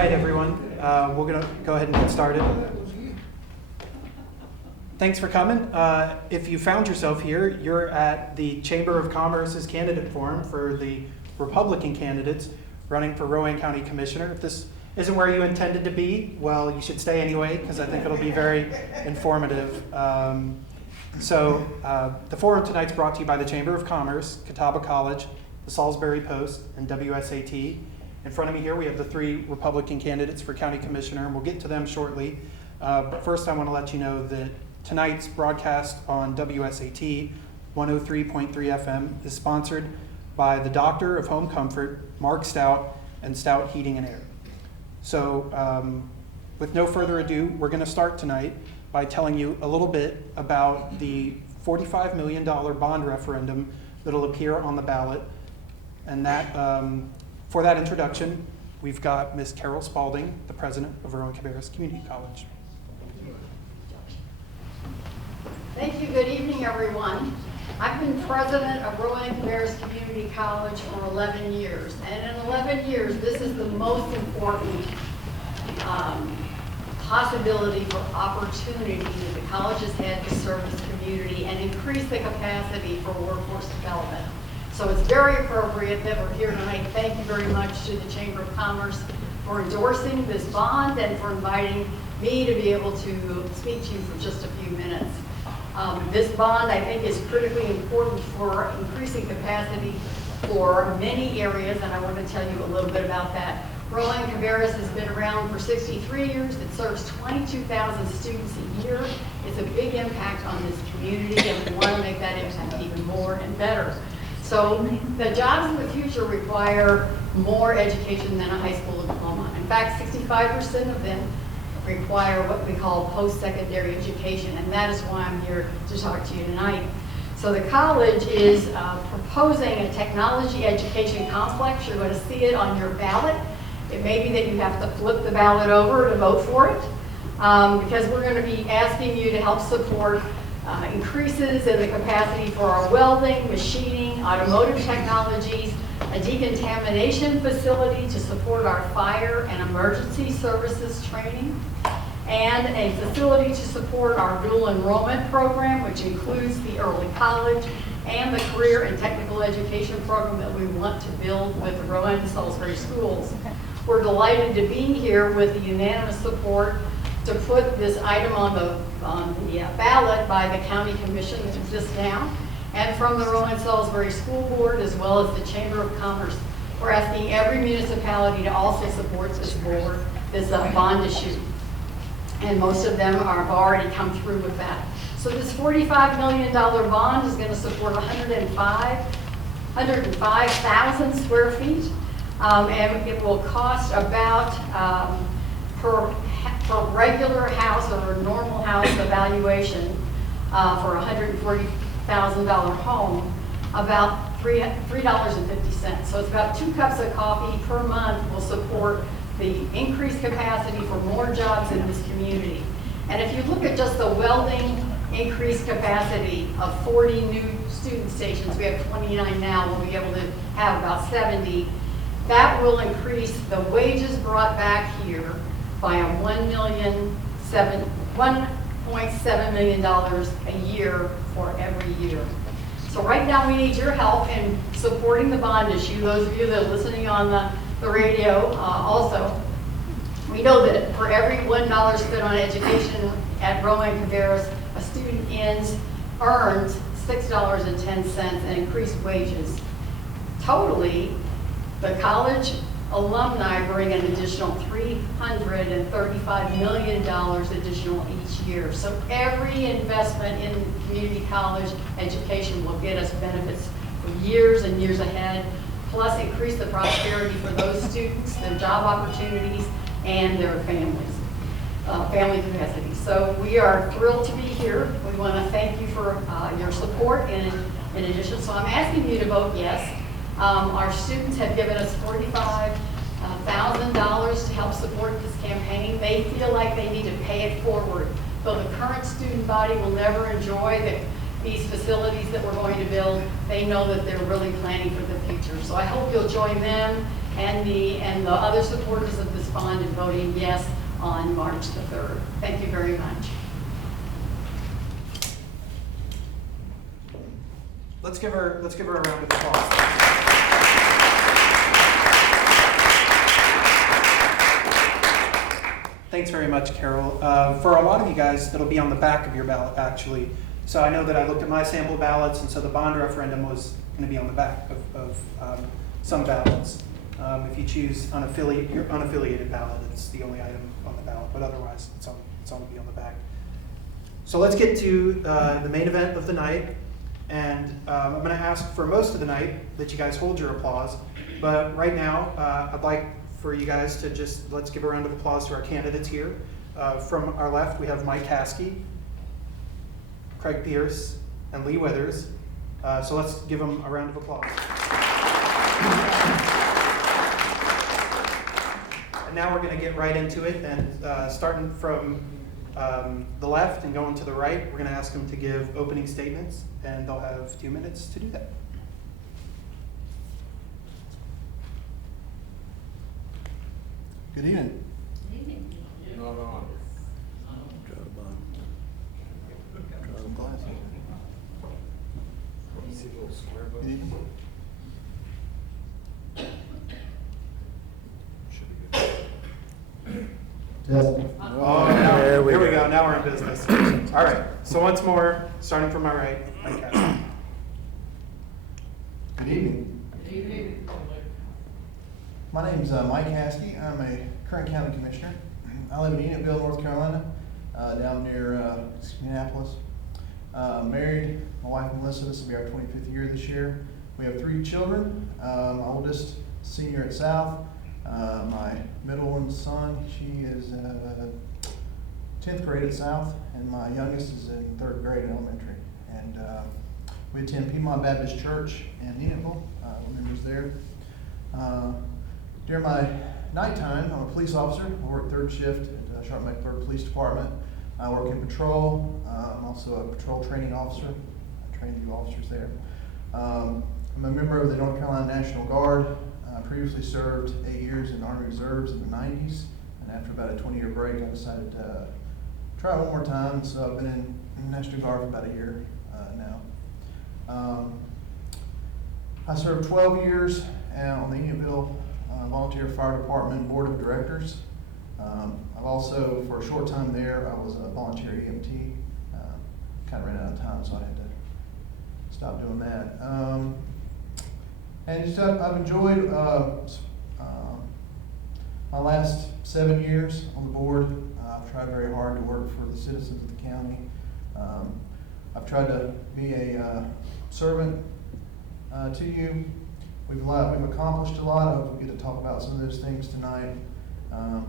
right, everyone. We're going to go ahead and get started. Thanks for coming. If you found yourself here, you're at the Chamber of Commerce's candidate forum for the Republican candidates running for Rowan County Commissioner. If this isn't where you intended to be, well, you should stay anyway, because I think it'll be very informative. The forum tonight's brought to you by the Chamber of Commerce, Catawba College, the Salisbury Post, and WSAT. In front of me here, we have the three Republican candidates for County Commissioner, and we'll get to them shortly. But first, I want to let you know that tonight's broadcast on WSAT 103.3 FM is sponsored by the Doctor of Home Comfort, Mark Stout, and Stout Heating and Air. So with no further ado, we're going to start tonight by telling you a little bit about the $45 million bond referendum that'll appear on the ballot. And that, for that introduction, we've got Ms. Carol Spalding, the president of Rowan Cabarrus Community College. Thank you. Good evening, everyone. I've been president of Rowan Cabarrus Community College for 11 years. And in 11 years, this is the most important possibility for opportunity that the college has had to serve this community and increase the capacity for workforce development. So it's very appropriate that we're here tonight. Thank you very much to the Chamber of Commerce for endorsing this bond and for inviting me to be able to speak to you for just a few minutes. This bond, I think, is critically important for increasing capacity for many areas, and I want to tell you a little bit about that. Rowan Cabarrus has been around for 63 years. It serves 22,000 students a year. It's a big impact on this community, and we want to make that impact even more and better. So the jobs of the future require more education than a high school diploma. In fact, 65% of them require what we call post-secondary education, and that is why I'm here to talk to you tonight. So the college is proposing a technology education complex. You're going to see it on your ballot. It may be that you have to flip the ballot over to vote for it, because we're going to be asking you to help support increases in the capacity for our welding, machining, automotive technologies, a decontamination facility to support our fire and emergency services training, and a facility to support our dual enrollment program, which includes the early college and the career and technical education program that we want to build with the Rowan Salisbury schools. We're delighted to be here with the unanimous support to put this item on the ballot by the county commission that exists now, and from the Rowan Salisbury School Board, as well as the Chamber of Commerce. We're asking every municipality to also support this board, this bond issue. And most of them have already come through with that. So this $45 million bond is going to support 105,000 square feet. And it will cost about, per regular house or normal house evaluation for a $140,000 home, about $3.50. So it's about 2 cups of coffee per month will support the increased capacity for more jobs in this community. And if you look at just the welding increased capacity of 40 new student stations, we have 29 now, we'll be able to have about 70. That will increase the wages brought back here by a $1.7 million a year for every year. So right now we need your help in supporting the bond issue. Those of you that are listening on the radio also, we know that for every $1 spent on education at Rowan Cabarrus, a student earns $6.10 in increased wages. Totally, the college alumni bring an additional $335 million additional each year. So every investment in community college education will get us benefits for years and years ahead, plus increase the prosperity for those students, their job opportunities, and their families, family capacity. So we are thrilled to be here. We want to thank you for your support in addition. So I'm asking you to vote yes. Our students have given us $45,000 to help support this campaign. They feel like they need to pay it forward. Though the current student body will never enjoy these facilities that we're going to build, they know that they're really planning for the future. So I hope you'll join them and the other supporters of this respond in voting yes on March the 3rd. Thank you very much. Let's give her a round of applause. Thanks very much, Carol. For a lot of you guys, it'll be on the back of your ballot, actually. So I know that I looked at my sample ballots, and so the bond referendum was going to be on the back of some ballots. If you choose your unaffiliated ballot, it's the only item on the ballot, but otherwise, it's on to be on the back. So let's get to the main event of the night. And I'm going to ask for most of the night that you guys hold your applause. But right now, I'd like for you guys to let's give a round of applause to our candidates here. From our left, we have Mike Caskey, Craig Pierce, and Lee Withers. So let's give them a round of applause. And now we're going to get right into it. And starting from the left and going to the right, we're going to ask them to give opening statements, and they'll have 2 minutes to do that. Good evening. Good evening. Good evening. Oh, here we go. Now we're in business. All right. So once more, starting from my right, Mike Caskey. Good evening. Good evening. My name is Mike Caskey. I'm a current county commissioner. I live in Enidville, North Carolina, down near Minneapolis. Married, my wife Melissa. This will be our 25th year this year. We have 3 children. My oldest senior at South. My middle one's son, she is 10th grade at South, and my youngest is in 3rd grade at elementary. And we attend Piedmont Baptist Church in Enidville. We're members there. During my nighttime, I'm a police officer. I work 3rd shift at Sharp-Mecklenburg Police Department. I work in patrol. I'm also a patrol training officer. I train new officers there. I'm a member of the North Carolina National Guard. I previously served 8 years in the Army Reserves in the 90s, and after about a 20-year break, I decided to try one more time. So I've been in the National Guard for about a year now. I served 12 years on the Enidville Volunteer Fire Department Board of Directors. I've also, for a short time there, I was a volunteer EMT. Kind of ran out of time, so I had to stop doing that. And just, I've enjoyed my last 7 years on the board. I've tried very hard to work for the citizens of the county. I've tried to be a servant to you. We've accomplished a lot. I hope we get to talk about some of those things tonight. I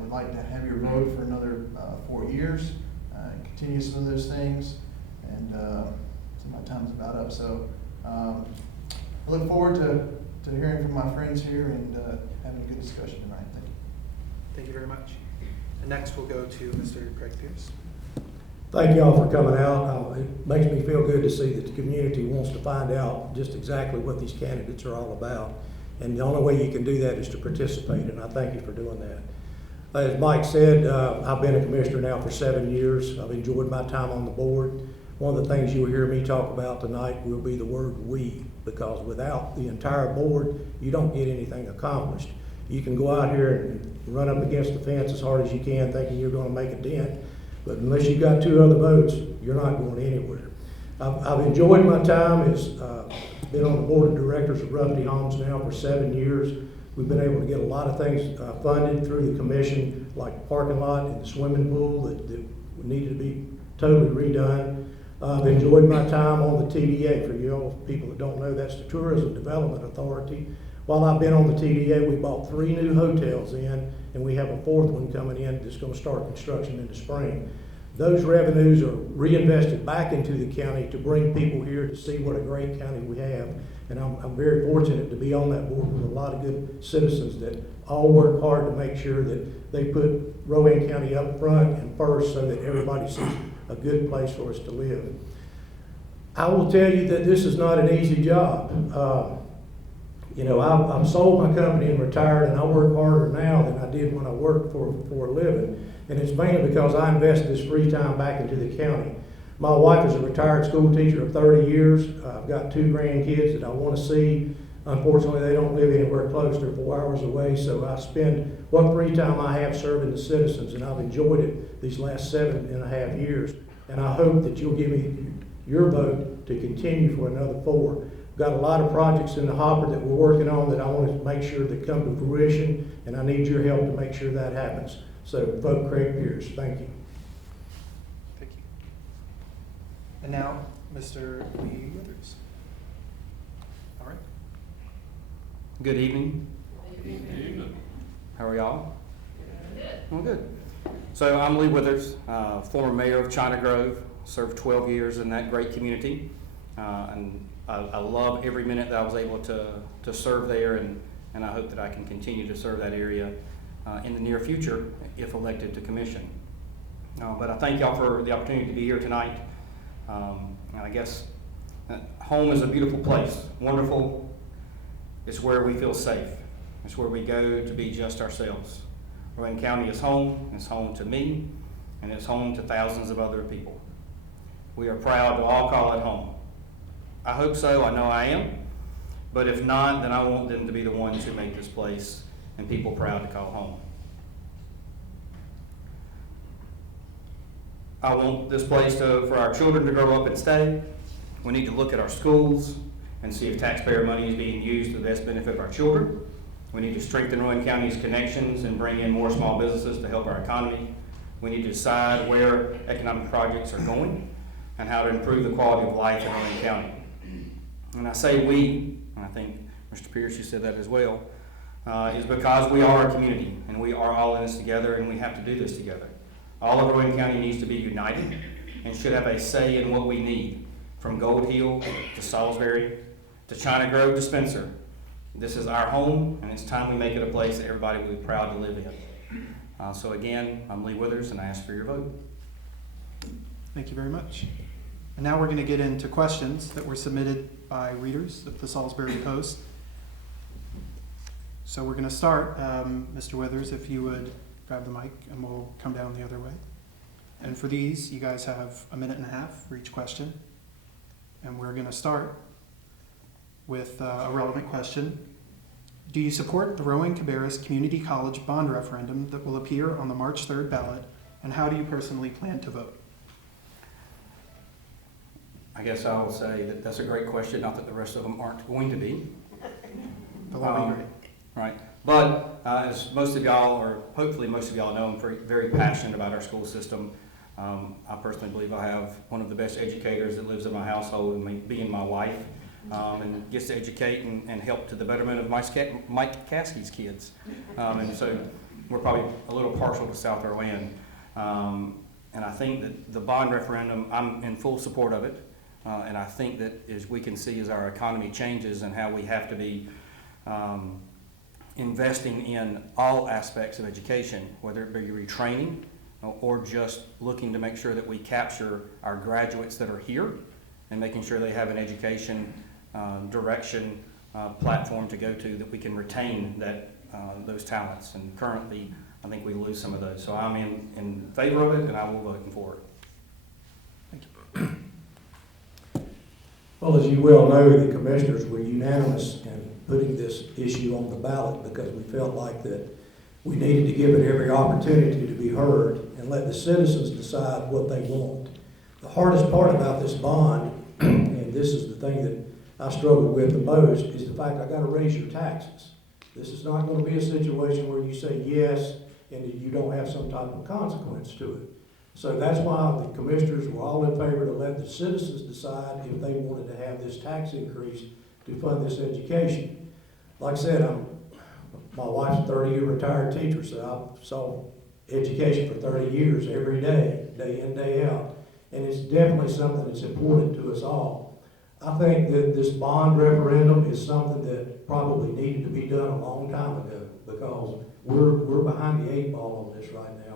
would like to have your vote for another 4 years, and continue some of those things. And so my time's about up. So I look forward to hearing from my friends here and having a good discussion tonight. Thank you. Thank you very much. And next we'll go to Mr. Craig Pierce. Thank you all for coming out. It makes me feel good to see that the community wants to find out just exactly what these candidates are all about. And the only way you can do that is to participate, and I thank you for doing that. As Mike said, I've been a commissioner now for 7 years. I've enjoyed my time on the board. One of the things you'll hear me talk about tonight will be the word "we," because without the entire board, you don't get anything accomplished. You can go out here and run up against the fence as hard as you can thinking you're going to make a dent, but unless you've got 2 other votes, you're not going anywhere. I've enjoyed my time. It's been on the board of directors of Ruffey Homes now for 7 years. We've been able to get a lot of things funded through the commission, like the parking lot and the swimming pool that needed to be totally redone. I've enjoyed my time on the TDA. For you all people that don't know, that's the Tourism Development Authority. While I've been on the TDA, we bought 3 new hotels in, and we have a 4th one coming in that's going to start construction in the spring. Those revenues are reinvested back into the county to bring people here to see what a great county we have. And I'm very fortunate to be on that board with a lot of good citizens that all work hard to make sure that they put Rowan County up front and first so that everybody sees a good place for us to live. I will tell you that this is not an easy job. I've sold my company and retired, and I work harder now than I I did when I worked for a living. And it's mainly because I invested this free time back into the county. My wife is a retired school teacher of 30 years. I've got 2 grandkids that I want to see. Unfortunately, they don't live anywhere close. They're 4 hours away, so I spend what free time I have serving the citizens, and I've enjoyed it these last 7.5 years. And I hope that you'll give me your vote to continue for another 4. We've got a lot of projects in the hopper that we're working on that I want to make sure that come to fruition, and I need your help to make sure that happens. So vote Craig Pierce. Thank you. Thank you. And now, Mr. Lee Withers. All right. Good evening. How are y'all? Well, good. So I'm Lee Withers, former mayor of China Grove, served 12 years in that great community. And I love every minute that I was able to serve there, and I hope that I can continue to serve that area in the near future if elected to commission. But I thank y'all for the opportunity to be here tonight. And I guess home is a beautiful place, wonderful. It's where we feel safe. It's where we go to be just ourselves. Rowan County is home. It's home to me, and it's home to thousands of other people. We are proud to all call it home. I hope so. I know I am. But if not, then I want them to be the ones who make this place and people proud to call home. I want this place for our children to grow up and stay. We need to look at our schools and see if taxpayer money is being used to the best benefit of our children. We need to strengthen Rowan County's connections and bring in more small businesses to help our economy. We need to decide where economic projects are going and how to improve the quality of life in Rowan County. And I say we, and I think Mr. Pierce, you said that as well, is because we are a community and we are all in this together, and we have to do this together. All of Rowan County needs to be united and should have a say in what we need, from Gold Hill to Salisbury to China Grove to Spencer. This is our home, and it's time we make it a place that everybody will be proud to live in. So again, I'm Lee Withers, and I ask for your vote. Thank you very much. And now we're going to get into questions that were submitted by readers of the Salisbury Post. So we're going to start, Mr. Withers, if you would grab the mic, and we'll come down the other way. And for these, you guys have 1.5 minutes for each question. And we're going to start with a relevant question. Do you support the Rowan Cabarrus Community College bond referendum that will appear on the March 3rd ballot? And how do you personally plan to vote? I guess I will say that that's a great question, not that the rest of them aren't going to be. But that'll be great. Right. But as most of y'all, or hopefully most of y'all know, I'm very passionate about our school system. I personally believe I have one of the best educators that lives in my household, and being my wife, and gets to educate and help to the betterment of Mike Caskey's kids. And so we're probably a little partial to South Rowan. And I think that the bond referendum, I'm in full support of it. And I think that as we can see as our economy changes and how we have to be investing in all aspects of education, whether it be retraining or just looking to make sure that we capture our graduates that are here and making sure they have an education direction platform to go to, that we can retain those talents. And currently, I think we lose some of those. So I'm in favor of it, and I will vote for it. Thank you. Well, as you well know, the commissioners were unanimous in putting this issue on the ballot because we felt like that we needed to give it every opportunity to be heard and let the citizens decide what they want. The hardest part about this bond, and this is the thing that I struggled with the most, is the fact I got to raise your taxes. This is not going to be a situation where you say yes and you don't have some type of consequence to it. So that's why the commissioners were all in favor to let the citizens decide if they wanted to have this tax increase to fund this education. Like I said, my wife's a 30-year retired teacher, so I saw education for 30 years every day, day in, day out. And it's definitely something that's important to us all. I think that this bond referendum is something that probably needed to be done a long time ago because we're behind the 8 ball on this right now.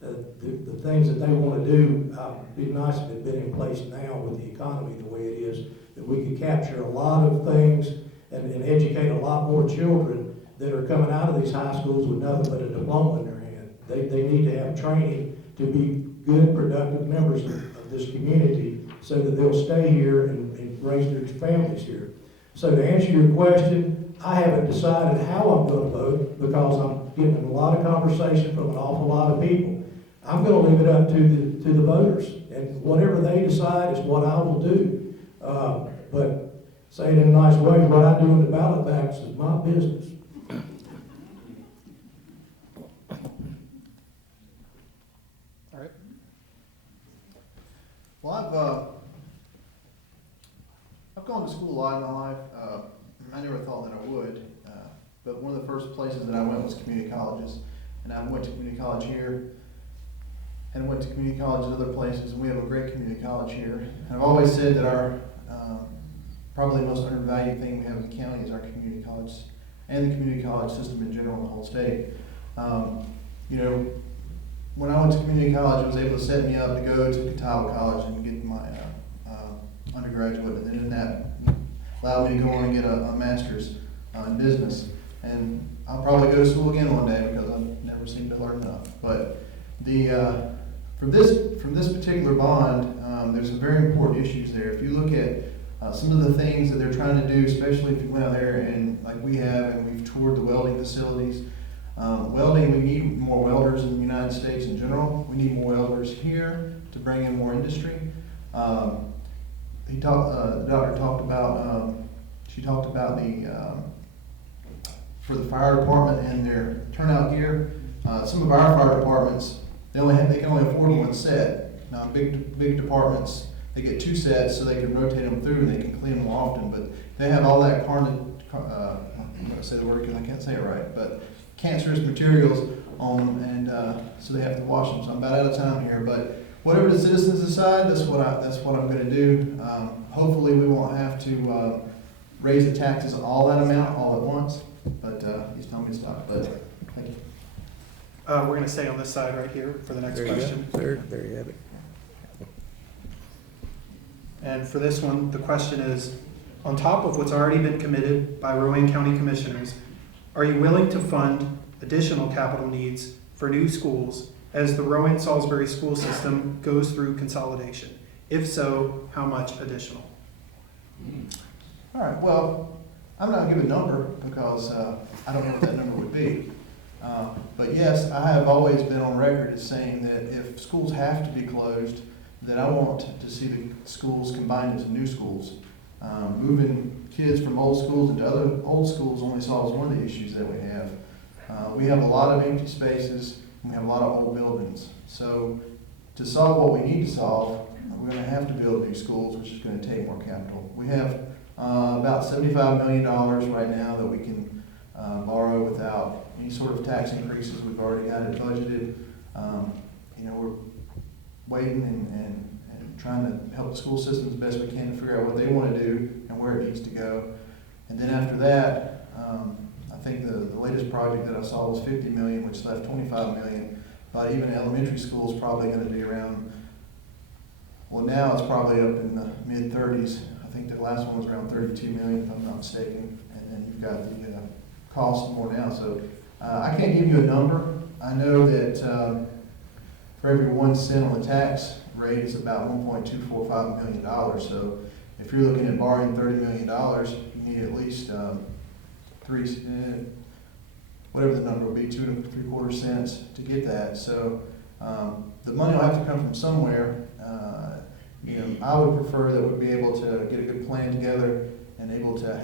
The things that they want to do, it'd be nice if it had been in place now with the economy the way it is, that we could capture a lot of things and educate a lot more children that are coming out of these high schools with nothing but a diploma in their hand. They need to have training to be good, productive members of this community so that they'll stay here and raise their families here. So to answer your question, I haven't decided how I'm going to vote because I'm getting a lot of conversation from an awful lot of people. I'm going to leave it up to the voters, and whatever they decide is what I will do. But say it in a nice way, what I do in the ballot box is my business. All right. Well, I've gone to school a lot in my life. I never thought that I would, but one of the first places that I went was community colleges, and I went to community college here, and went to community college at other places, and we have a great community college here. And I've always said that our probably the most undervalued thing we have in the county is our community college and the community college system in general in the whole state. You know, when I went to community college, it was able to set me up to go to Catawba College and get my undergraduate, and then that allowed me to go on and get a master's in business. And I'll probably go to school again one day because I've never seemed to learn enough. But from this particular bond, there's some very important issues there. If you look at some of the things that they're trying to do, especially if you went out there and like we have, and we've toured the welding facilities. Welding, we need more welders in the United States in general. We need more welders here to bring in more industry. The doctor talked about, she talked about for the fire department and their turnout gear. Some of our fire departments, they can only afford one set. Now big departments, they get two sets so they can rotate them through and they can clean them often, but they have all that I'm going to say the word because I can't say it right, but cancerous materials on them, and so they have to wash them. So I'm about out of time here, but whatever the citizens decide, that's what I'm going to do. Hopefully we won't have to raise the taxes all that amount all at once, but he's telling me to stop. But thank you. We're going to stay on this side right here for the next question. There you have it. And for this one, the question is, on top of what's already been committed by Rowan County Commissioners, are you willing to fund additional capital needs for new schools as the Rowan-Salisbury school system goes through consolidation? If so, how much additional? All right, well, I'm not going to give a number because I don't know what that number would be. But yes, I have always been on record as saying that if schools have to be closed, that I want to see the schools combined into new schools. Moving kids from old schools into other old schools only solves one of the issues that we have. We have a lot of empty spaces, and we have a lot of old buildings. So to solve what we need to solve, we're going to have to build new schools, which is going to take more capital. We have about $75 million right now that we can borrow without any sort of tax increases. We've already got it budgeted. We're waiting and trying to help the school system as best we can to figure out what they want to do and where it needs to go. And then after that, I think the latest project that I saw was $50 million, which left $25 million. But even elementary school is probably going to be around, well, now it's probably up in the mid-30s. I think the last one was around $32 million, if I'm not mistaken. And then you've got the cost more now. So I can't give you a number. I know that for every 1 cent on the tax rate, it's about $1.245 million. So if you're looking at borrowing $30 million, you need at least whatever the number will be, 2 3/4 cents to get that. So the money will have to come from somewhere. I would prefer that we'd be able to get a good plan together and able to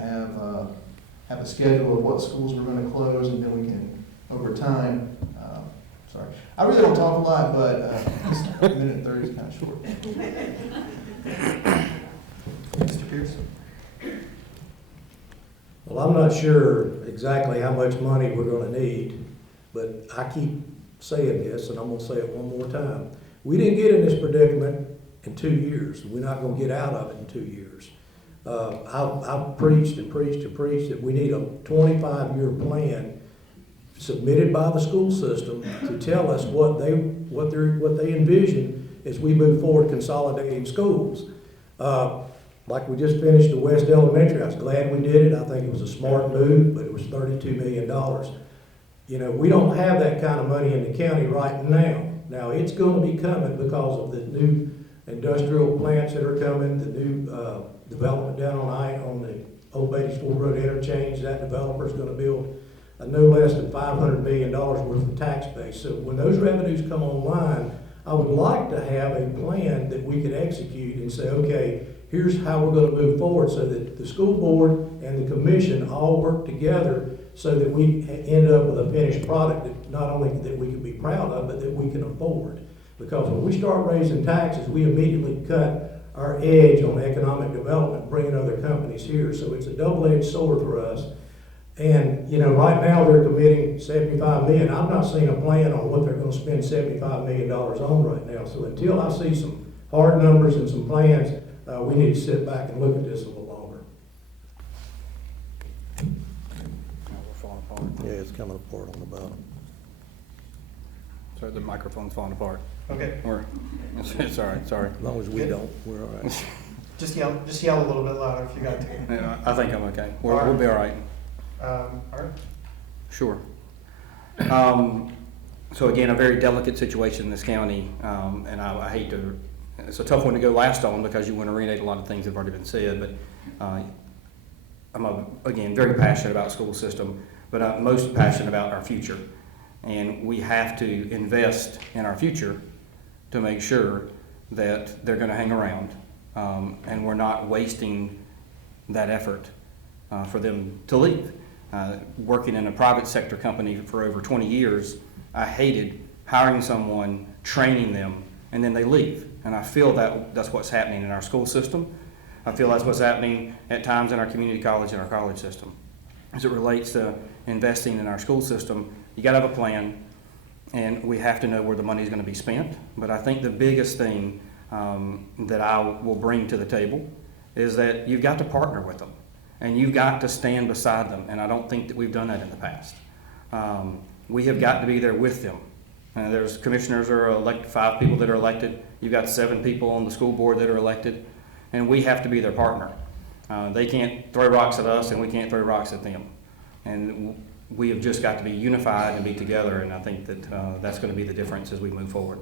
have a schedule of what schools we're going to close, and then we can, over time, sorry. I really don't talk a lot, but a minute and 30 is kind of short. Mr. Pierce? Well, I'm not sure exactly how much money we're going to need, but I keep saying this, and I'm going to say it one more time. We didn't get in this predicament in 2 years. We're not going to get out of it in 2 years. I've preached and preached and preached that we need a 25-year plan submitted by the school system to tell us what they envision as we move forward consolidating schools. Like we just finished the West Elementary, I was glad we did it. I think it was a smart move, but it was $32 million. You know, we don't have that kind of money in the county right now. Now, it's gonna be coming because of the new industrial plants that are coming, the new, development down on the Old Beatty Road interchange. That developer's gonna build no less than $500 million worth of tax base. So when those revenues come online, I would like to have a plan that we could execute and say, okay, here's how we're gonna move forward, so that the school board and the commission all work together so that we end up with a finished product that not only that we can be proud of, but that we can afford. Because when we start raising taxes, we immediately cut our edge on economic development, bringing other companies here. So it's a double-edged sword for us. And, you know, right now they're committing $75 million. I've not seen a plan on what they're gonna spend $75 million on right now. So until I see some hard numbers and some plans, we need to sit back and look at this a little longer. We're falling apart. Yeah, it's coming apart on the bottom. So the microphone's falling apart. Okay, It's all right, sorry. As long as we don't, we're all right. just yell a little bit louder if you got to. Yeah, I think I'm okay. We'll be all right. All right. Sure. So again, a very delicate situation in this county, and I hate to, it's a tough one to go last on because you want to renege a lot of things that have already been said, but I'm, again, very passionate about the school system, but I'm most passionate about our future. And we have to invest in our future to make sure that they're going to hang around, and we're not wasting that effort for them to leave. Working in a private sector company for over 20 years, I hated hiring someone, training them, and then they leave. And I feel that that's what's happening in our school system. I feel that's what's happening at times in our community college and our college system. As it relates to investing in our school system, you gotta have a plan, and we have to know where the money is gonna be spent. But I think the biggest thing that I will bring to the table is that you've got to partner with them. And you've got to stand beside them, and I don't think that we've done that in the past. We have got to be there with them. There's commissioners are elected, 5 people that are elected. You've got 7 people on the school board that are elected, and we have to be their partner. They can't throw rocks at us, and we can't throw rocks at them. And we have just got to be unified and be together, and I think that that's going to be the difference as we move forward.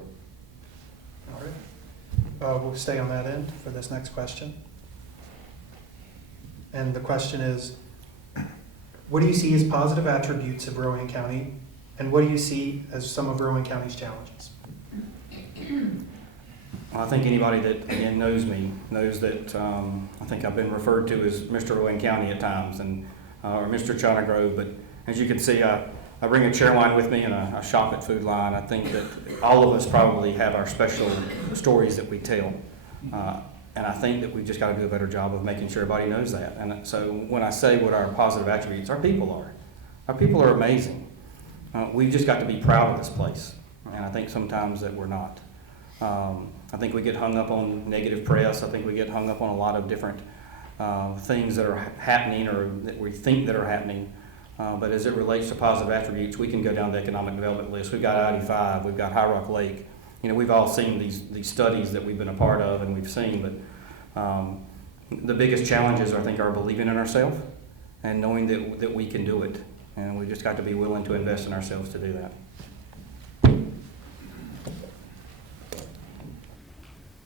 All right. We'll stay on that end for this next question. And the question is, what do you see as positive attributes of Rowan County, and what do you see as some of Rowan County's challenges? I think anybody that, again, knows me knows that I think I've been referred to as Mr. Rowan County at times, and or Mr. China Grove, but as you can see, I bring a chair line with me and I shop at Food Line. I think that all of us probably have our special stories that we tell. And I think that we've just got to do a better job of making sure everybody knows that. And so when I say what our positive attributes, our people are amazing. We've just got to be proud of this place. And I think sometimes that we're not. I think we get hung up on negative press. I think we get hung up on a lot of different things that are happening or that we think that are happening. But as it relates to positive attributes, we can go down the economic development list. We've got I-85, we've got High Rock Lake. You know, we've all seen these studies that we've been a part of and we've seen, but the biggest challenges, I think, are believing in ourselves and knowing that we can do it. And we've just got to be willing to invest in ourselves to do that.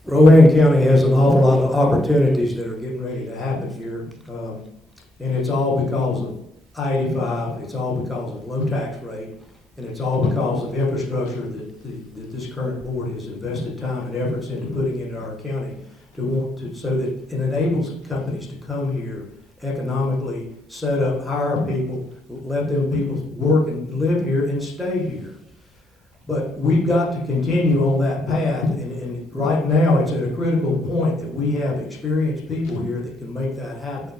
Rowan County has an awful lot of opportunities that are getting ready to happen here. And it's all because of I-85, it's all because of low tax rate, and it's all because of infrastructure that this current board has invested time and efforts into putting into our county so that it enables companies to come here economically, set up, hire people, let them people work and live here and stay here. But we've got to continue on that path, and right now it's at a critical point that we have experienced people here that can make that happen.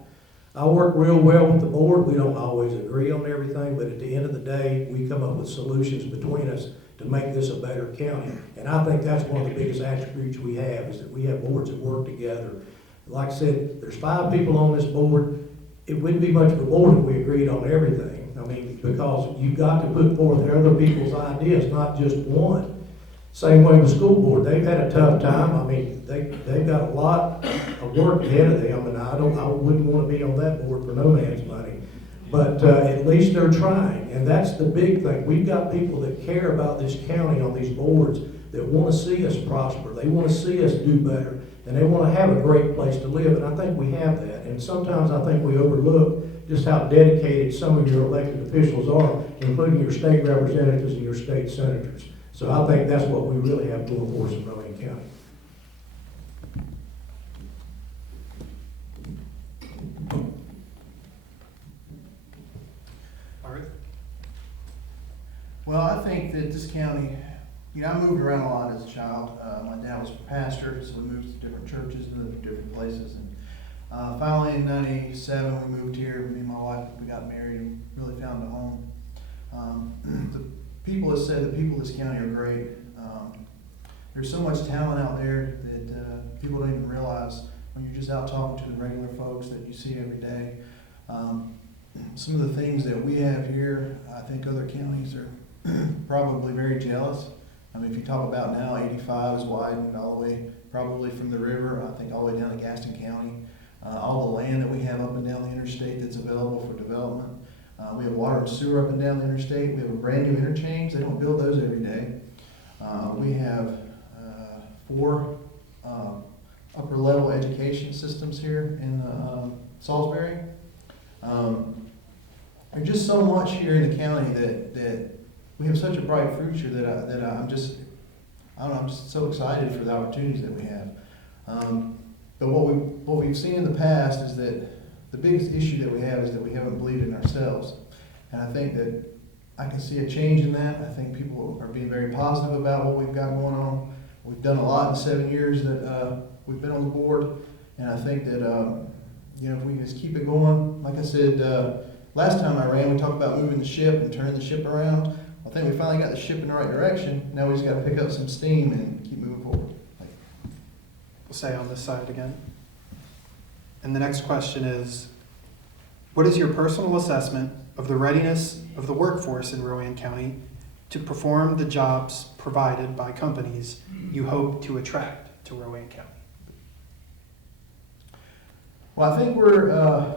I work real well with the board. We don't always agree on everything, but at the end of the day, we come up with solutions between us to make this a better county. And I think that's one of the biggest attributes we have, is that we have boards that work together. Like I said, there's 5 people on this board. It wouldn't be much of a board if we agreed on everything. I mean, because you've got to put forth other people's ideas, not just one. Same way with school board, they've had a tough time. I mean, they've got a lot of work ahead of them, and I wouldn't want to be on that board for no man's money. But at least they're trying, and that's the big thing. We've got people that care about this county on these boards that want to see us prosper. They want to see us do better, and they want to have a great place to live, and I think we have that. And sometimes I think we overlook just how dedicated some of your elected officials are, including your state representatives and your state senators. So I think that's what we really have going for us in Rowan County. All right. Well, I think that this county, I moved around a lot as a child. My dad was a pastor, so we moved to different churches and lived in different places. And finally in '97, we moved here. Me and my wife, we got married and really found a home. The people have said the people of this county are great. There's so much talent out there that people don't even realize when you're just out talking to the regular folks that you see every day. Some of the things that we have here, I think other counties are probably very jealous. I mean, if you talk about now, 85 is widened all the way, probably from the river, I think all the way down to Gaston County. All the land that we have up and down the interstate that's available for development. We have water and sewer up and down the interstate. We have a brand new interchange. They don't build those every day. We have 4 upper level education systems here in Salisbury. There's just so much here in the county that we have such a bright future that I'm just so excited for the opportunities that we have. But what we've seen in the past is that the biggest issue that we have is that we haven't believed in ourselves. And I think that I can see a change in that. I think people are being very positive about what we've got going on. We've done a lot in 7 years that we've been on the board. And I think that, if we can just keep it going, like I said, last time I ran, we talked about moving the ship and turning the ship around. I think we finally got the ship in the right direction. Now we just got to pick up some steam and keep moving forward. We'll say on this side again. And the next question is, what is your personal assessment of the readiness of the workforce in Rowan County to perform the jobs provided by companies you hope to attract to Rowan County? Well, I think we're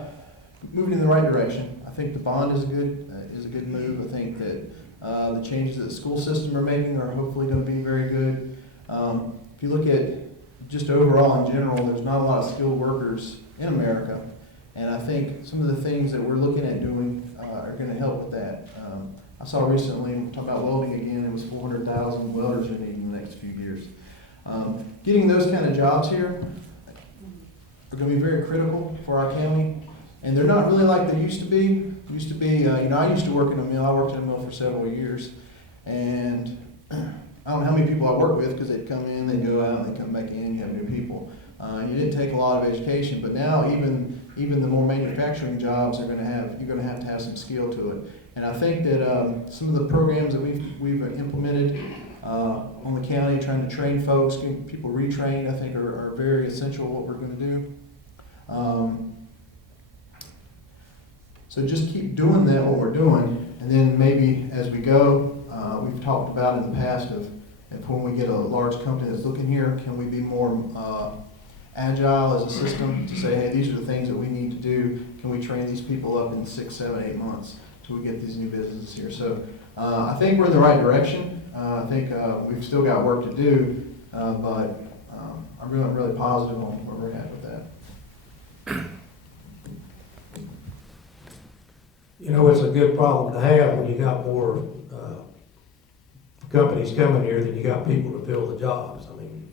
moving in the right direction. I think the bond is a good move. I think that the changes that the school system are making are hopefully going to be very good. If you look at just overall in general, there's not a lot of skilled workers in America, and I think some of the things that we're looking at doing are going to help with that. I saw recently, we're talking about welding again, it was 400,000 welders are needed in the next few years. Getting those kind of jobs here are going to be very critical for our county, and they're not really like they used to be. I used to work in a mill. I worked in a mill for several years, and I don't know how many people I work with because they'd come in, they'd go out, they'd come back in, you have new people. You didn't take a lot of education, but now even the more manufacturing jobs you're going to have some skill to it. And I think that some of the programs that we've implemented on the county, trying to train folks, getting people retrained, I think are very essential what we're going to do. So just keep doing that, what we're doing, and then maybe as we go, we've talked about in the past of if when we get a large company that's looking here, can we be more agile as a system to say, hey, these are the things that we need to do. Can we train these people up in 6, 7, 8 months till we get these new businesses here? So I think we're in the right direction. I think we've still got work to do, but I'm really positive on where we're at with that. It's a good problem to have when you got more companies coming here than you got people to fill the jobs. I mean,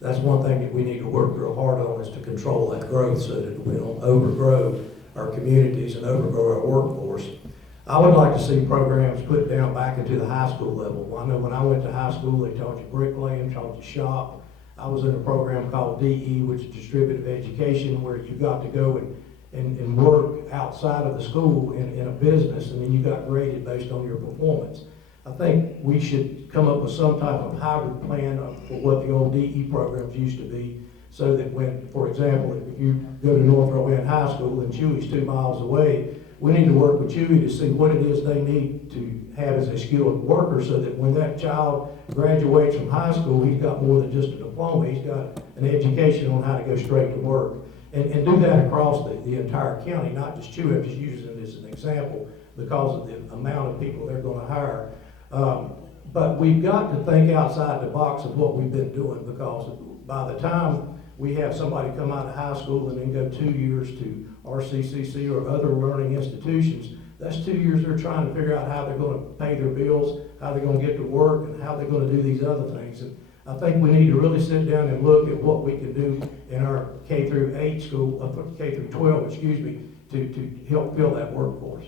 that's one thing that we need to work real hard on, is to control that growth so that we don't overgrow our communities and overgrow our workforce. I would like to see programs put down back into the high school level. I know when I went to high school, they taught you bricklaying, taught you shop. I was in a program called DE, which is distributive education, where you got to go and work outside of the school in a business, and then you got graded based on your performance. I think we should come up with some type of hybrid plan for what the old DE programs used to be, so that when, for example, if you go to North Rowan High School and Chewy's 2 miles away, we need to work with Chewy to see what it is they need to have as a skilled worker, so that when that child graduates from high school, he's got more than just a diploma, he's got an education on how to go straight to work. And do that across the entire county, not just Chewy. I'm just using it as an example because of the amount of people they're gonna hire. But we've got to think outside the box of what we've been doing, because by the time we have somebody come out of high school and then go 2 years to RCCC or other learning institutions, that's 2 years they're trying to figure out how they're gonna pay their bills, how they're gonna get to work, and how they're gonna do these other things. And I think we need to really sit down and look at what we can do in our K through 8 school, K through 12, excuse me, to help fill that workforce.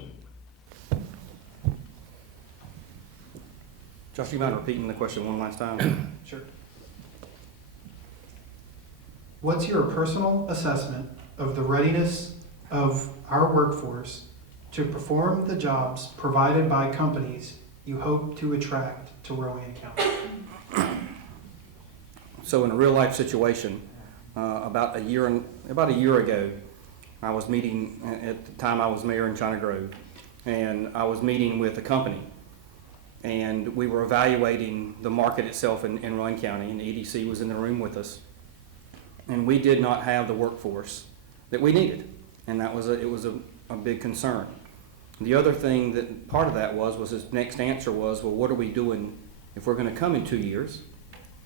Josh, you mind repeating the question one last time? Sure. What's your personal assessment of the readiness of our workforce to perform the jobs provided by companies you hope to attract to Rowan County? So in a real life situation, about a year ago, I was meeting, at the time I was mayor in China Grove, and I was meeting with a company, and we were evaluating the market itself in Rowan County, and the EDC was in the room with us, and we did not have the workforce that we needed, and it was a big concern. The other thing that part of that was his next answer was, well, what are we doing if we're going to come in 2 years?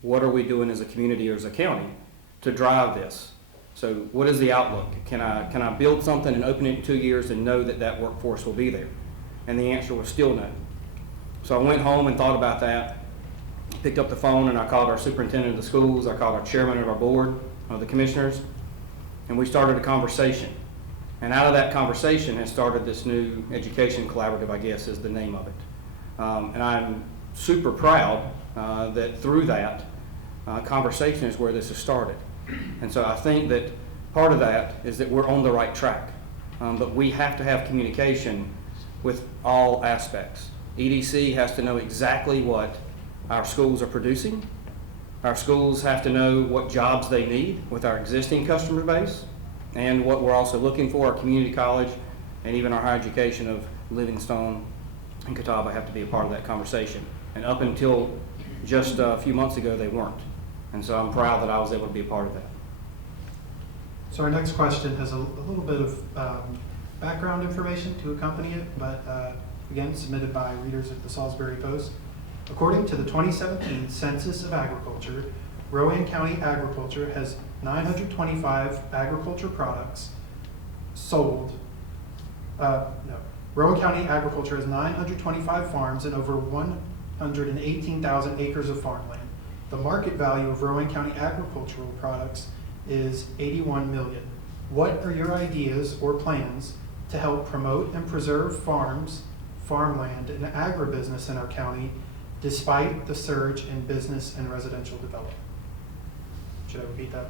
What are we doing as a community or as a county to drive this? So what is the outlook? Can I build something and open it in 2 years and know that that workforce will be there? And the answer was still no. So I went home and thought about that, picked up the phone, and I called our superintendent of the schools, I called our chairman of our board, the commissioners, and we started a conversation. And out of that conversation has started this new education collaborative, I guess is the name of it. And I'm super proud that through that conversation is where this has started. And so I think that part of that is that we're on the right track. But we have to have communication with all aspects. EDC has to know exactly what our schools are producing. Our schools have to know what jobs they need with our existing customer base, and what we're also looking for. Our community college and even our higher education of Livingstone and Catawba have to be a part of that conversation. And up until just a few months ago, they weren't. And so I'm proud that I was able to be a part of that. So our next question has a little bit of background information to accompany it, but again, submitted by readers at the Salisbury Post. According to the 2017 Census of Agriculture, Rowan County Agriculture has 925 agriculture products sold. Rowan County Agriculture has 925 farms and over 118,000 acres of farmland. The market value of Rowan County agricultural products is $81 million. What are your ideas or plans to help promote and preserve farms, farmland, and agribusiness in our county despite the surge in business and residential development? Should I repeat that?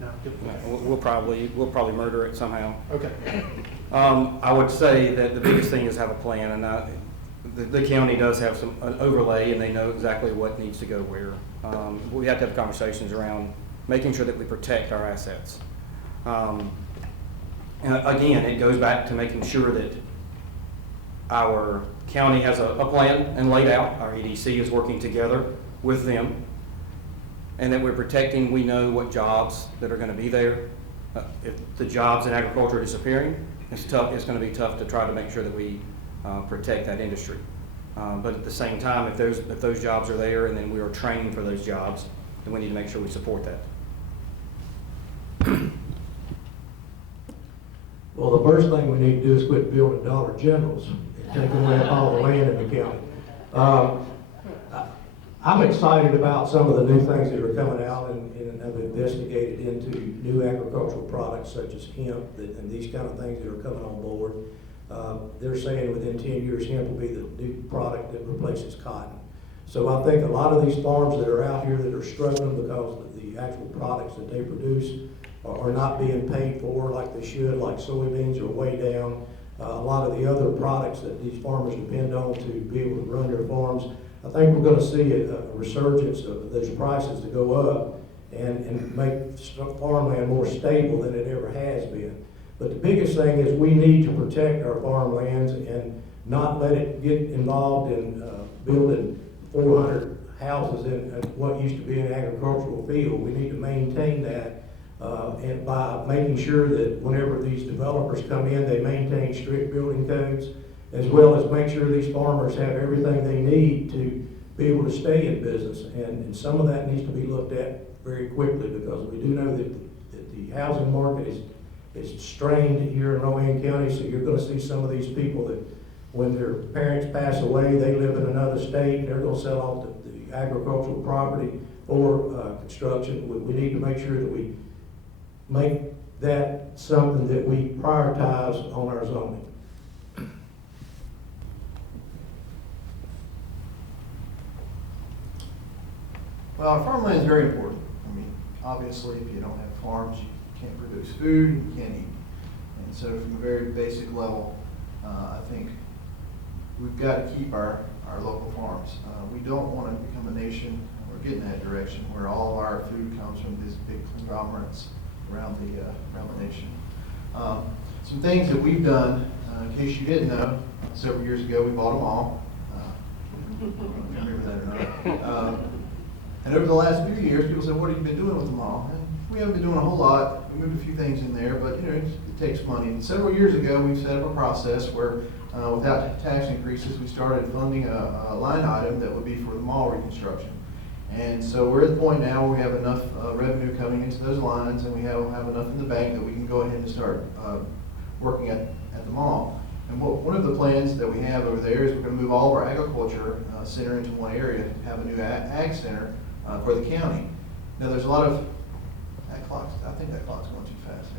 No, good. We'll probably murder it somehow. Okay. I would say that the biggest thing is have a plan, and the county does have an overlay, and they know exactly what needs to go where. We have to have conversations around making sure that we protect our assets. And again, it goes back to making sure that our county has a plan and laid out. Our EDC is working together with them, and that we're protecting. We know what jobs that are going to be there. If the jobs in agriculture are disappearing, it's tough. It's going to be tough to try to make sure that we protect that industry. But at the same time, if those jobs are there, and then we are training for those jobs, then we need to make sure we support that. Well, the first thing we need to do is quit building Dollar Generals and taking away all the land in the county. I'm excited about some of the new things that are coming out, and have investigated into new agricultural products such as hemp and these kind of things that are coming on board. They're saying within 10 years hemp will be the new product that replaces cotton. So I think a lot of these farms that are out here that are struggling because the actual products that they produce are not being paid for like they should, like soybeans are way down. A lot of the other products that these farmers depend on to be able to run their farms, I think we're going to see a resurgence of those prices to go up and make farmland more stable than it ever has been. But the biggest thing is we need to protect our farmlands and not let it get involved in building 400 houses in what used to be an agricultural field. We need to maintain that, and by making sure that whenever these developers come in, they maintain strict building codes, as well as make sure these farmers have everything they need to be able to stay in business. And some of that needs to be looked at very quickly, because we do know that the housing market is strained here in Rowan County. So you're going to see some of these people that, when their parents pass away, they live in another state, they're going to sell off the agricultural property for construction. We need to make sure that we make that something that we prioritize on our zoning. Well, our farmland is very important. I mean, obviously, if you don't have farms, you can't produce food, and you can't eat. And so from a very basic level, I think we've got to keep our local farms. We don't want to become a nation, or get in that direction, where all of our food comes from these big conglomerates around the nation. Some things that we've done, in case you didn't know, several years ago we bought a mall. I don't know if you remember that or not. And over the last few years, people said, "What have you been doing with the mall?" And we haven't been doing a whole lot. We moved a few things in there, but you know, it takes money. And several years ago, we set up a process where, without tax increases, we started funding a line item that would be for the mall reconstruction. And so we're at the point now where we have enough revenue coming into those lines, and we have enough in the bank that we can go ahead and start working at the mall. And one of the plans that we have over there is we're going to move all of our agriculture center into one area, have a new ag center for the county. Now there's a lot of, I think that clock's going too fast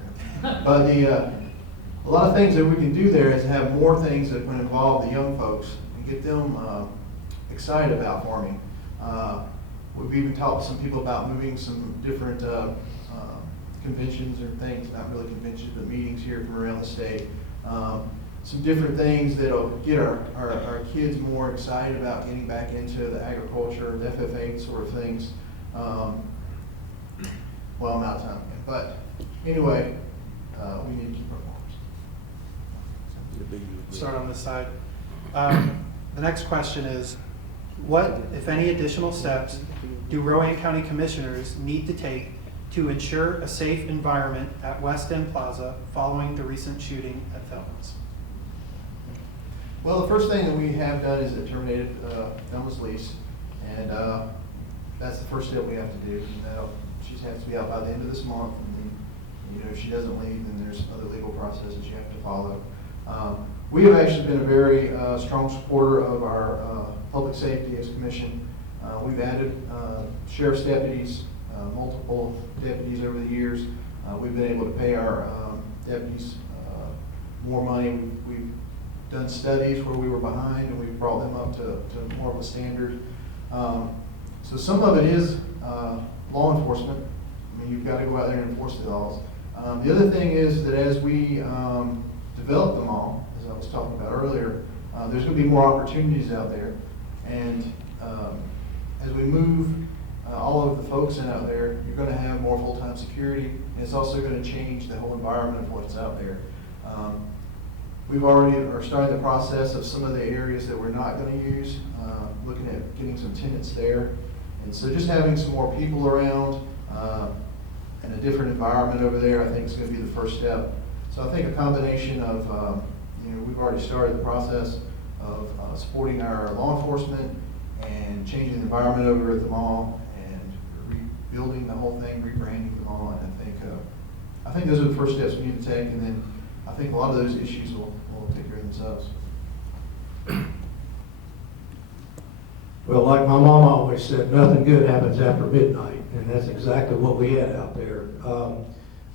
there. But a lot of things that we can do there is have more things that would involve the young folks and get them excited about farming. We've even talked to some people about moving some different conventions or things, not really conventions, but meetings here from around the state. Some different things that'll get our kids more excited about getting back into the agriculture, the FFA sort of things. Well, I'm out of time again, but anyway, we need to keep our farms. Start on this side. The next question is, what, if any, additional steps do Rowan County Commissioners need to take to ensure a safe environment at West End Plaza following the recent shooting at Thelma's? Well, the first thing that we have done is it terminated Thelma's lease, and that's the first step we have to do. You know, she has to be out by the end of this month, and then, you know, if she doesn't leave, then there's other legal processes you have to follow. We have actually been a very strong supporter of our public safety as a commission. We've added sheriff's deputies, multiple deputies over the years. We've been able to pay our deputies more money. We've done studies where we were behind, and we've brought them up to more of a standard. So some of it is law enforcement. I mean, you've got to go out there and enforce the laws. The other thing is that as we develop them all, as I was talking about earlier, there's going to be more opportunities out there. And as we move all of the folks in out there, you're going to have more full-time security, and it's also going to change the whole environment of what's out there. We've already are starting the process of some of the areas that we're not going to use, looking at getting some tenants there. And so just having some more people around and a different environment over there, I think is going to be the first step. So I think a combination of, you know, we've already started the process of supporting our law enforcement and changing the environment over at the mall and rebuilding the whole thing, rebranding the mall. And I think those are the first steps we need to take, and then I think a lot of those issues will take care of themselves. Well, like my mom always said, nothing good happens after midnight, and that's exactly what we had out there.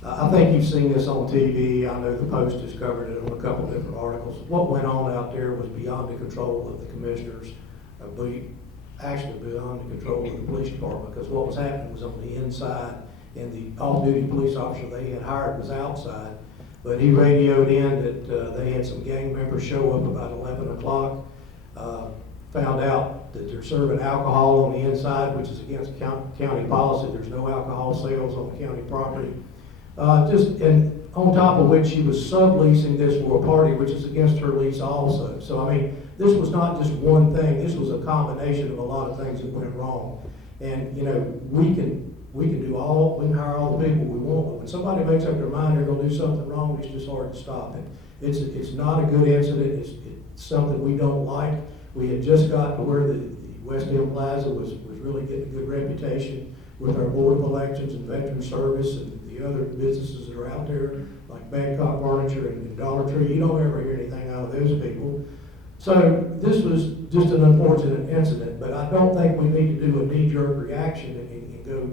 I think you've seen this on TV. I know the Post has covered it on a couple different articles. What went on out there was beyond the control of the commissioners, actually beyond the control of the police department, because what was happening was on the inside, and the off-duty police officer they had hired was outside. But he radioed in that they had some gang members show up about 11 o'clock, found out that they're serving alcohol on the inside, which is against county policy. There's no alcohol sales on county property. And on top of which she was subleasing this for a party, which is against her lease also. So, I mean, this was not just one thing, this was a combination of a lot of things that went wrong. And, you know, we can hire all the people we want, but when somebody makes up their mind they're gonna do something wrong, it's just hard to stop it. It's not a good incident, it's something we don't like. We had just got to where the West End Plaza was really getting a good reputation with our Board of Elections and Veteran Service and the other businesses that are out there, like Bangkok Furniture and Dollar Tree. You don't ever hear anything out of those people. So this was just an unfortunate incident, but I don't think we need to do a knee-jerk reaction and go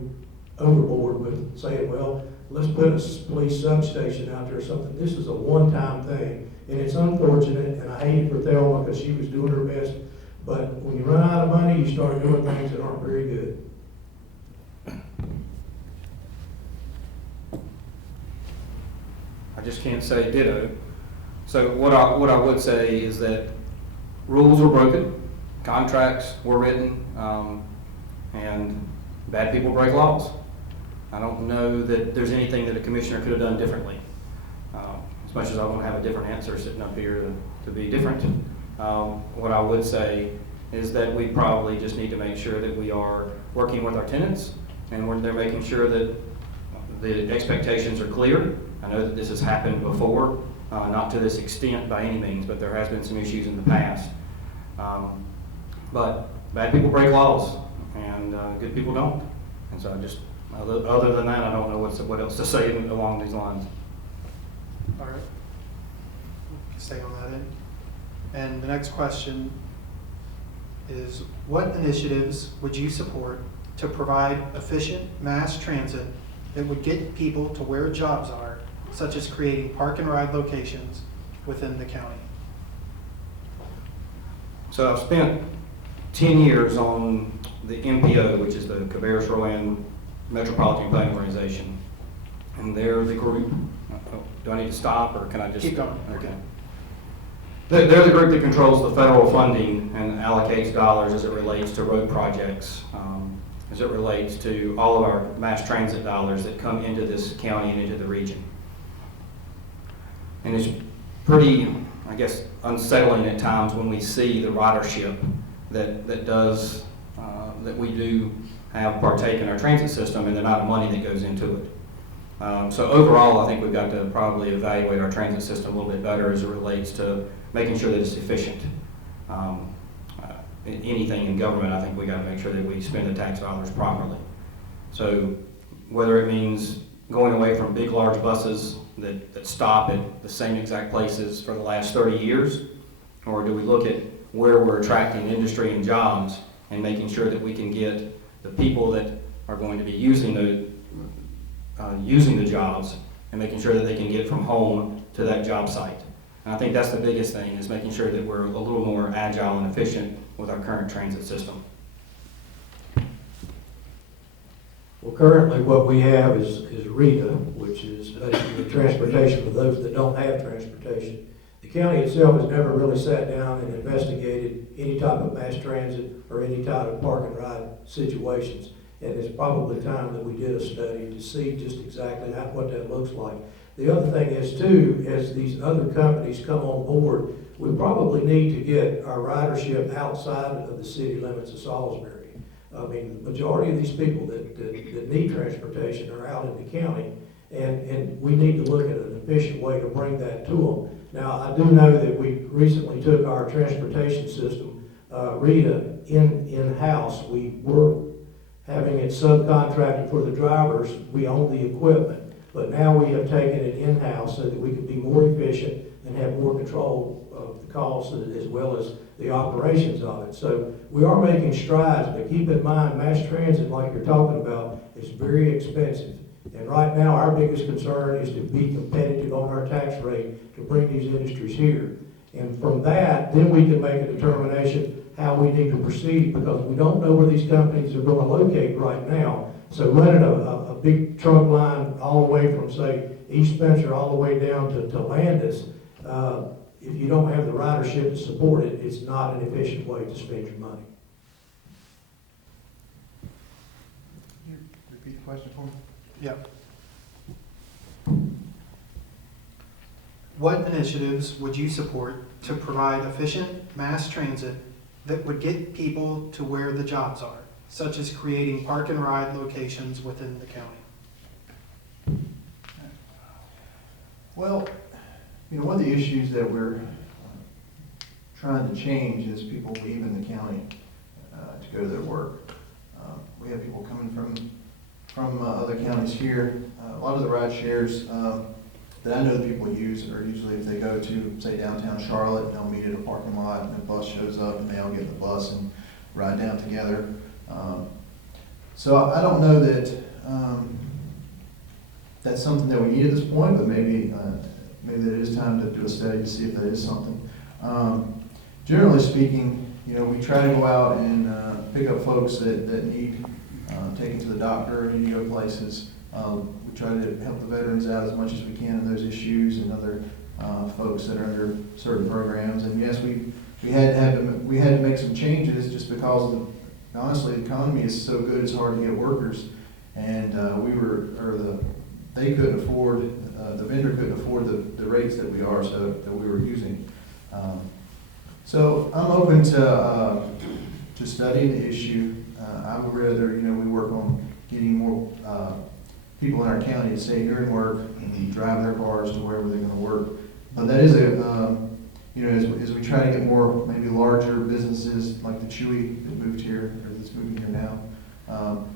overboard with saying, well, let's put a police substation out there or something. This is a one-time thing, and it's unfortunate, and I hate it for Thelma because she was doing her best, but when you run out of money, you start doing things that aren't very good. I just can't say ditto. So what I would say is that rules were broken, contracts were written, and bad people break laws. I don't know that there's anything that a commissioner could have done differently. As much as I want to have a different answer sitting up here to be different, what I would say is that we probably just need to make sure that we are working with our tenants and they're making sure that the expectations are clear. I know that this has happened before, not to this extent by any means, but there has been some issues in the past. But bad people break laws, and good people don't. And so I just, other than that, I don't know what else to say along these lines. All right. Stay on that end. And the next question is, what initiatives would you support to provide efficient mass transit that would get people to where jobs are, such as creating park and ride locations within the county? So I've spent 10 years on the MPO, which is the Cabarrus-Rowan Metropolitan Planning Organization. And they're the group, do I need to stop or can I just? Keep going. Okay. They're the group that controls the federal funding and allocates dollars as it relates to road projects, as it relates to all of our mass transit dollars that come into this county and into the region. And it's pretty, I guess, unsettling at times when we see the ridership that we do have partake in our transit system and the amount of money that goes into it. So overall, I think we've got to probably evaluate our transit system a little bit better as it relates to making sure that it's efficient. Anything in government, I think we got to make sure that we spend the tax dollars properly. So whether it means going away from big, large buses that stop at the same exact places for the last 30 years, or do we look at where we're attracting industry and jobs and making sure that we can get the people that are going to be using the jobs and making sure that they can get from home to that job site. And I think that's the biggest thing, is making sure that we're a little more agile and efficient with our current transit system. Well, currently what we have is RETA, which is basically transportation for those that don't have transportation. The county itself has never really sat down and investigated any type of mass transit or any type of park and ride situations. And it's probably time that we did a study to see just exactly what that looks like. The other thing is too, as these other companies come on board, we probably need to get our ridership outside of the city limits of Salisbury. I mean, the majority of these people that need transportation are out in the county, and we need to look at an efficient way to bring that to them. Now, I do know that we recently took our transportation system, RETA, in-house. We were having it subcontracted for the drivers. We own the equipment, but now we have taken it in-house so that we can be more efficient and have more control of the costs as well as the operations of it. So we are making strides, but keep in mind, mass transit, like you're talking about, is very expensive. And right now, our biggest concern is to be competitive on our tax rate to bring these industries here. And from that, then we can make a determination how we need to proceed, because we don't know where these companies are going to locate right now. So running a big trunk line all the way from, say, East Spencer all the way down to Landis, if you don't have the ridership to support it, it's not an efficient way to spend your money. Can you repeat the question for me? Yep. What initiatives would you support to provide efficient mass transit that would get people to where the jobs are, such as creating park and ride locations within the county? Well, one of the issues that we're trying to change is people leaving the county to go to their work. We have people coming from other counties here. A lot of the ride shares that I know that people use are usually if they go to, say, downtown Charlotte, they'll meet at a parking lot, and the bus shows up, and they all get in the bus and ride down together. So I don't know that that's something that we need at this point, but maybe that it is time to do a study to see if that is something. Generally speaking, we try to go out and pick up folks that need taken to the doctor, need to go places. We try to help the veterans out as much as we can in those issues, and other folks that are under certain programs. And yes, we had to make some changes just because honestly the economy is so good, it's hard to get workers, and they couldn't afford, the vendor couldn't afford the rates that we were using. So I'm open to studying the issue. I would rather, we work on getting more people in our county to stay here and work and drive their cars to wherever they're going to work. But that is as we try to get more maybe larger businesses like the Chewy that moved here, or that's moving here now,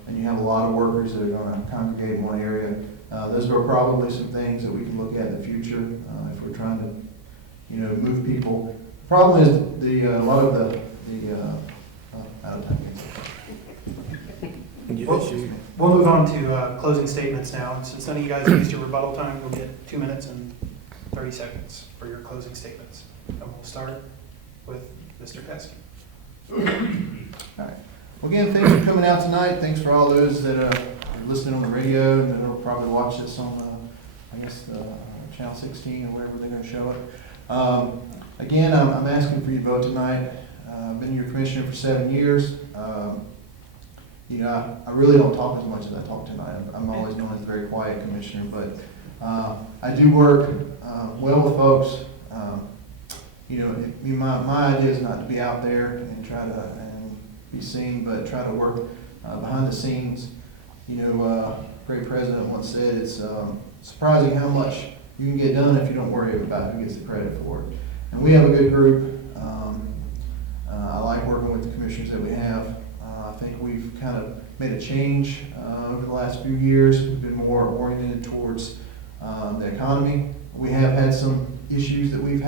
and you have a lot of workers that are going to congregate in one area. Those are probably some things that we can look at in the future if we're trying to, move people. The problem is a lot of the out of time. We'll move on to closing statements now. Since none of you guys used your rebuttal time, we'll get 2 minutes and 30 seconds for your closing statements. And we'll start with Mr. Pesky. All right. Well, again, thanks for coming out tonight. Thanks for all those that are listening on the radio and that will probably watch this on, Channel 16 or wherever they're going to show it. Again, I'm asking for your vote tonight. I've been your commissioner for 7 years. I really don't talk as much as I talk tonight. I'm always known as a very quiet commissioner, but I do work well with folks. My idea is not to be out there and try to be seen, but try to work behind the scenes. Great president once said, it's surprising how much you can get done if you don't worry about who gets the credit for it. And we have a good group. I like working with the commissioners that we have. I think we've kind of made a change over the last few years. We've been more oriented towards the economy. We have had some issues that were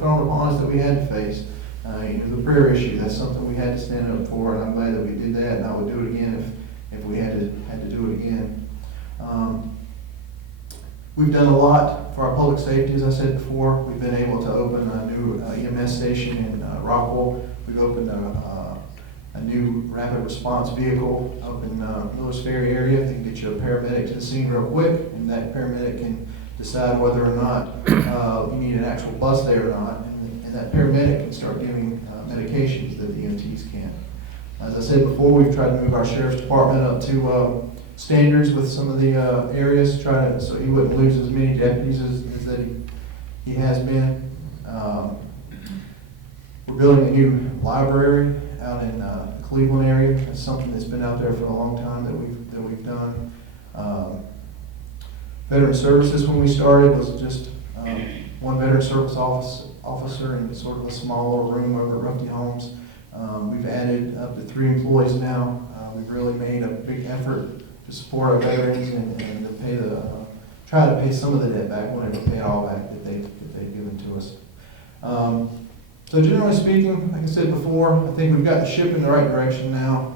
thrown upon us that we had to face. The prayer issue, that's something we had to stand up for, and I'm glad that we did that, and I would do it again if we had to do it again. We've done a lot for our public safety, as I said before. We've been able to open a new EMS station in Rockwell. We've opened a new rapid response vehicle up in Lewis Ferry area that can get you a paramedic to the scene real quick, and that paramedic can decide whether or not you need an actual bus there or not, and that paramedic can start giving medications that the EMTs can't. As I said before, we've tried to move our sheriff's department up to standards with some of the areas, so he wouldn't lose as many deputies as that he has been. We're building a new library out in the Cleveland area. That's something that's been out there for a long time that we've done. Veteran services, when we started, was just one veteran service officer in sort of a small little room over at Ruffey Homes. We've added up to 3 employees now. We've really made a big effort to support our veterans and to try to pay some of the debt back, whatever pay it all back that they've given to us. So generally speaking, like I said before, I think we've got the ship in the right direction now.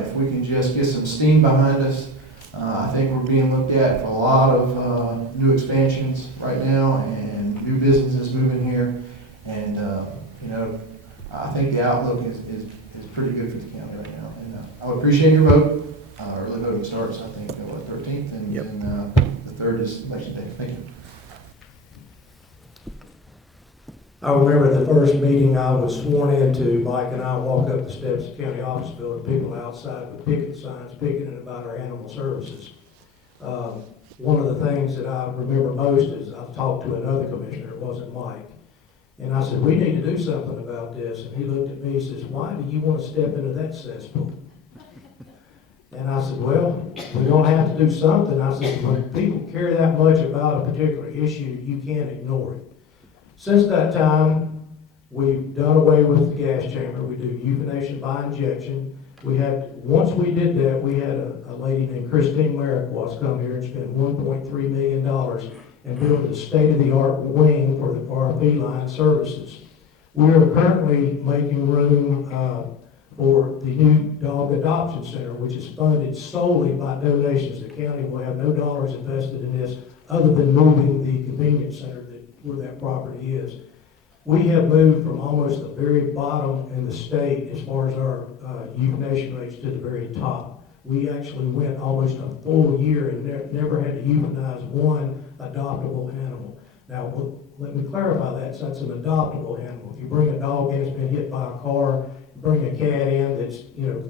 If we can just get some steam behind us, I think we're being looked at for a lot of new expansions right now and new businesses moving here. And I think the outlook is pretty good for the county right now. And I would appreciate your vote. Early voting starts, I think, 13th, and Yep. then the 3rd is election day. Thank you. I remember the first meeting I was sworn into, Mike and I walked up the steps of the county office building, people outside with picket signs picketing about our animal services. one of the things that I remember most is I've talked to another commissioner, it wasn't Mike, and I said, we need to do something about this. And he looked at me and says, why do you want to step into that cesspool? And I said, well, we're going to have to do something. I said, when people care that much about a particular issue, you can't ignore it. Since that time, we've done away with the gas chamber. We do euthanasia by injection. Once we did that, we had a lady named Christine Marikwas come here and spend $1.3 million and build a state-of-the-art wing for our feline services. We are currently making room for the new dog adoption center, which is funded solely by donations. The county will have no dollars invested in this other than moving the convenience center where that property is. We have moved from almost the very bottom in the state as far as our euthanasia rates to the very top. We actually went almost a full year and never had to euthanize one adoptable animal. Now, let me clarify that, so that's an adoptable animal. If you bring a dog in that's been hit by a car, bring a cat in that's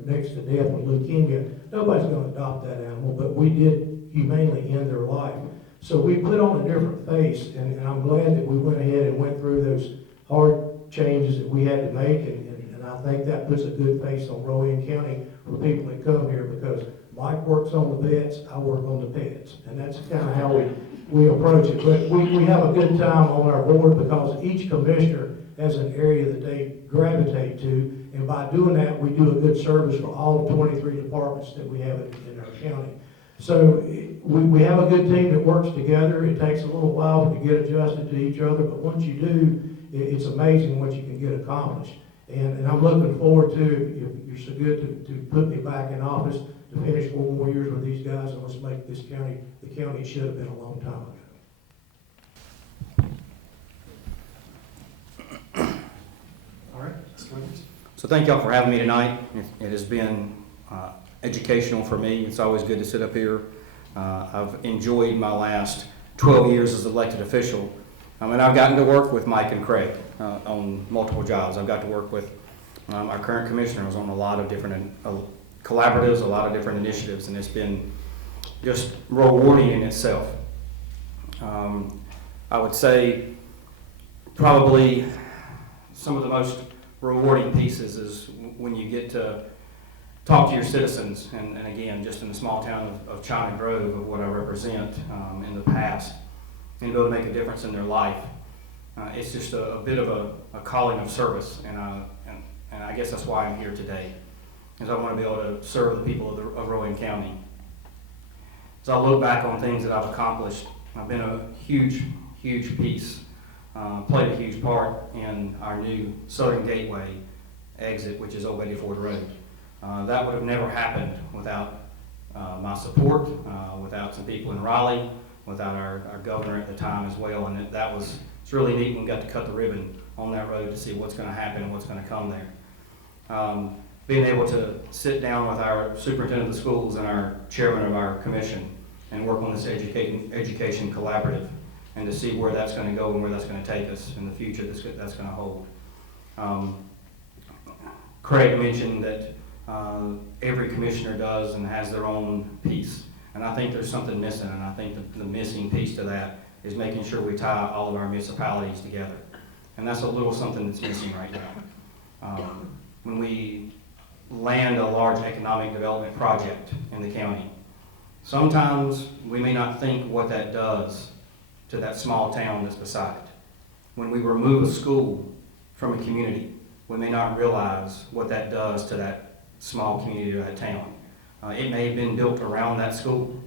next to death with leukemia, nobody's going to adopt that animal, but we did humanely end their life. So we put on a different face, and I'm glad that we went ahead and went through those hard changes that we had to make, and I think that puts a good face on Rowan County for people that come here, because Mike works on the vets, I work on the pets, and that's kind of how we approach it. But we have a good time on our board because each commissioner has an area that they gravitate to, and by doing that, we do a good service for all 23 departments that we have in our county. So we have a good team that works together. It takes a little while to get adjusted to each other, but once you do, it's amazing what you can get accomplished. And I'm looking forward to, if you're so good to put me back in office, to finish 4 more years with these guys, and let's make this county the county it should have been a long time ago. All right, Mr. Withers. So thank y'all for having me tonight. It has been educational for me. It's always good to sit up here. I've enjoyed my last 12 years as elected official. And I've gotten to work with Mike and Craig on multiple jobs. I've got to work with our current commissioners on a lot of different collaboratives, a lot of different initiatives, and it's been just rewarding in itself. I would say probably some of the most rewarding pieces is when you get to talk to your citizens, and again, just in the small town of China Grove, of what I represent in the past, and be able to make a difference in their life. It's just a bit of a calling of service, and I guess that's why I'm here today, is I want to be able to serve the people of Rowan County. As I look back on things that I've accomplished, I've been a huge piece, played a huge part in our new Southern Gateway exit, which is Old Betty Ford Road. That would have never happened without my support, without some people in Raleigh, without our governor at the time as well, and it's really neat when we got to cut the ribbon on that road to see what's going to happen and what's going to come there. Being able to sit down with our superintendent of the schools and our chairman of our commission and work on this education collaborative, and to see where that's going to go and where that's going to take us in the future, that's going to hold. Craig mentioned that every commissioner does and has their own piece. And I think there's something missing, and I think the missing piece to that is making sure we tie all of our municipalities together. And that's a little something that's missing right now. When we land a large economic development project in the county, sometimes we may not think what that does to that small town that's beside it. When we remove a school from a community, we may not realize what that does to that small community or that town. It may have been built around that school.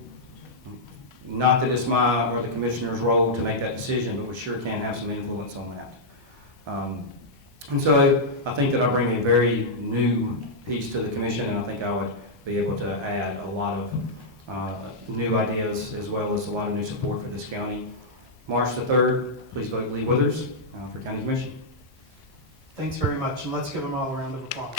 Not that it's my or the commissioner's role to make that decision, but we sure can have some influence on that. And so I think that I bring a very new piece to the commission, and I think I would be able to add a lot of new ideas as well as a lot of new support for this county. March the 3rd, please vote Lee Withers for County Commission. Thanks very much, and let's give them all a round of applause.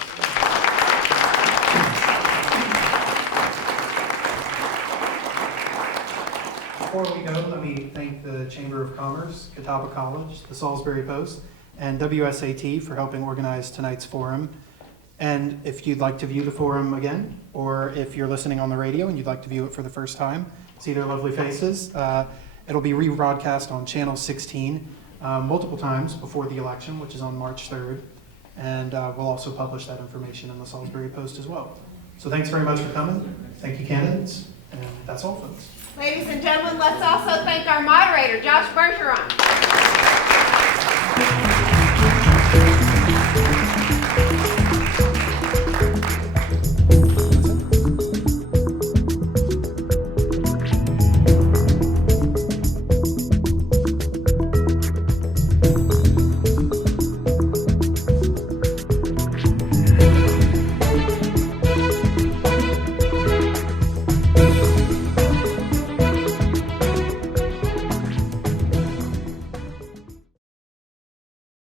Before we go, let me thank the Chamber of Commerce, Catawba College, the Salisbury Post, and WSAT for helping organize tonight's forum. And if you'd like to view the forum again, or if you're listening on the radio and you'd like to view it for the first time, see their lovely faces, it'll be rebroadcast on Channel 16 multiple times before the election, which is on March 3rd. And we'll also publish that information in the Salisbury Post as well. So thanks very much for coming. Thank you, candidates. And that's all, folks. Ladies and gentlemen, let's also thank our moderator, Josh Bergeron.